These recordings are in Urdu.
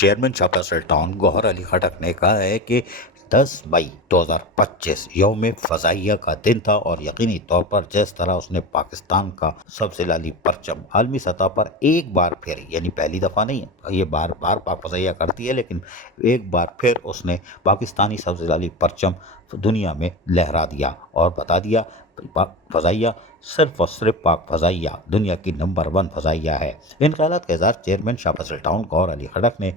چیئرمین شاہ فیصل ٹاؤن گوہر علی خٹک نے کہا ہے کہ 10 مئی 2025 یوم فضائیہ کا دن تھا اور یقینی طور پر جس طرح اس نے پاکستان کا سبز لالی پرچم عالمی سطح پر ایک بار پھر، یعنی پہلی دفعہ نہیں ہے، یہ بار بار پاک فضائیہ کرتی ہے، لیکن ایک بار پھر اس نے پاکستانی سبز لالی پرچم دنیا میں لہرا دیا اور بتا دیا پاک فضائیہ صرف اور صرف پاک فضائیہ دنیا کی نمبر 1 فضائیہ ہے۔ ان خیالات کا اظہار چیئرمین شاہ فیصل ٹاؤن گوہر علی خٹک نے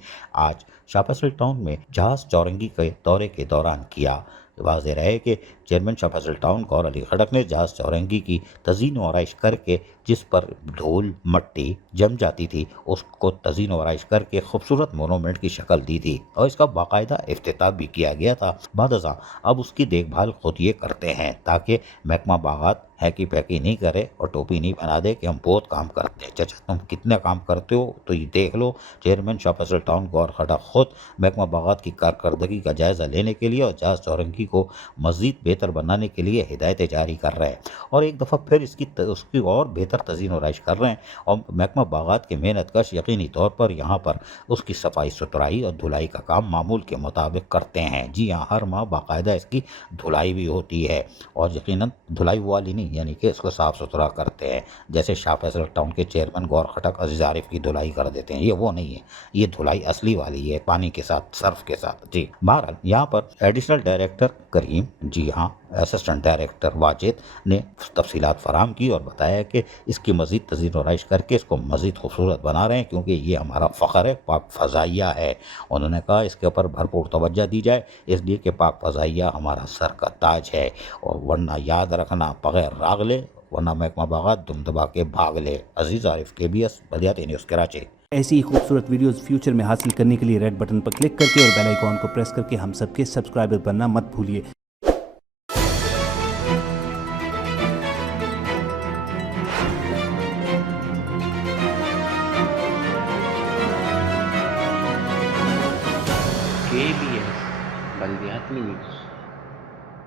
آج شاہ فیصل ٹاؤن میں جہاز چورنگی کے دورے کے دوران کیا۔ واضح رہے کہ چیئرمین شاہ فیصل ٹاؤن گوہر علی خٹک نے جہاز چورنگی کی تزئین و آرائش کر کے، جس پر دھول مٹی جم جاتی تھی، اس کو تزئین و آرائش کر کے خوبصورت مونومنٹ کی شکل دی تھی اور اس کا باقاعدہ افتتاح بھی کیا گیا تھا۔ بعد ازاں اب اس کی دیکھ بھال خود یہ کرتے ہیں تاکہ محکمہ باغات ہیکی پیکی نہیں کرے اور ٹوپی نہیں بنا دے کہ ہم بہت کام کرتے ہیں۔ چچا تم کتنا کام کرتے ہو تو یہ دیکھ لو۔ چیئرمین شاہ فیصل ٹاؤن گوہر خٹک خود محکمہ باغات کی کارکردگی کا جائزہ لینے کے لیے اور جہاز چورنگی کو مزید بہتر بنانے کے لیے ہدایتیں جاری کر رہے ہیں اور ایک دفعہ پھر اس کی اور بہتر تزئین و آرائش کر رہے ہیں، اور محکمہ باغات کے محنت کش یقینی طور پر یہاں پر اس کی صفائی ستھرائی اور دھلائی کا کام معمول کے مطابق کرتے ہیں۔ جی ہاں، ہر ماہ باقاعدہ اس کی دھلائی بھی ہوتی ہے اور یقیناً دھلائی والی نہیں، یعنی کہ اس کو صاف ستھرا کرتے ہیں، جیسے شاہ فیصل ٹاؤن کے چیئرمین گوہر خٹک عزیز عارف کی دھلائی کر دیتے ہیں۔ یہ وہ نہیں ہے، یہ دھلائی اصلی والی ہے، پانی کے ساتھ، صرف کے ساتھ۔ جی بہرحال یہاں پر ایڈیشنل ڈائریکٹر کریم، جی ہاں اسسٹنٹ ڈائریکٹر واجد نے تفصیلات فراہم کی اور بتایا کہ اس کی مزید تزئین و آرائش کر کے اس کو مزید خوبصورت بنا رہے ہیں، کیونکہ یہ ہمارا فخر ہے، پاک فضائیہ ہے۔ انہوں نے کہا اس کے اوپر بھرپور توجہ دی جائے، اس لیے کہ پاک فضائیہ ہمارا سر کا تاج ہے، اور ورنہ یاد رکھنا بغیر راغلے، ورنہ محکمہ باغات دم دبا کے بھاگ لے۔ عزیز عارف KBS بلدیاتی نیوز کراچی۔ ایسی ہی خوبصورت ویڈیوز فیوچر میں حاصل کرنے کے لیے ریڈ بٹن پر کلک کر کے اور بیل آئیکن کو پریس کر کے ہم سب کے سبسکرائبر بننا مت بھولیے۔ KBS بلدیاتی نیوز۔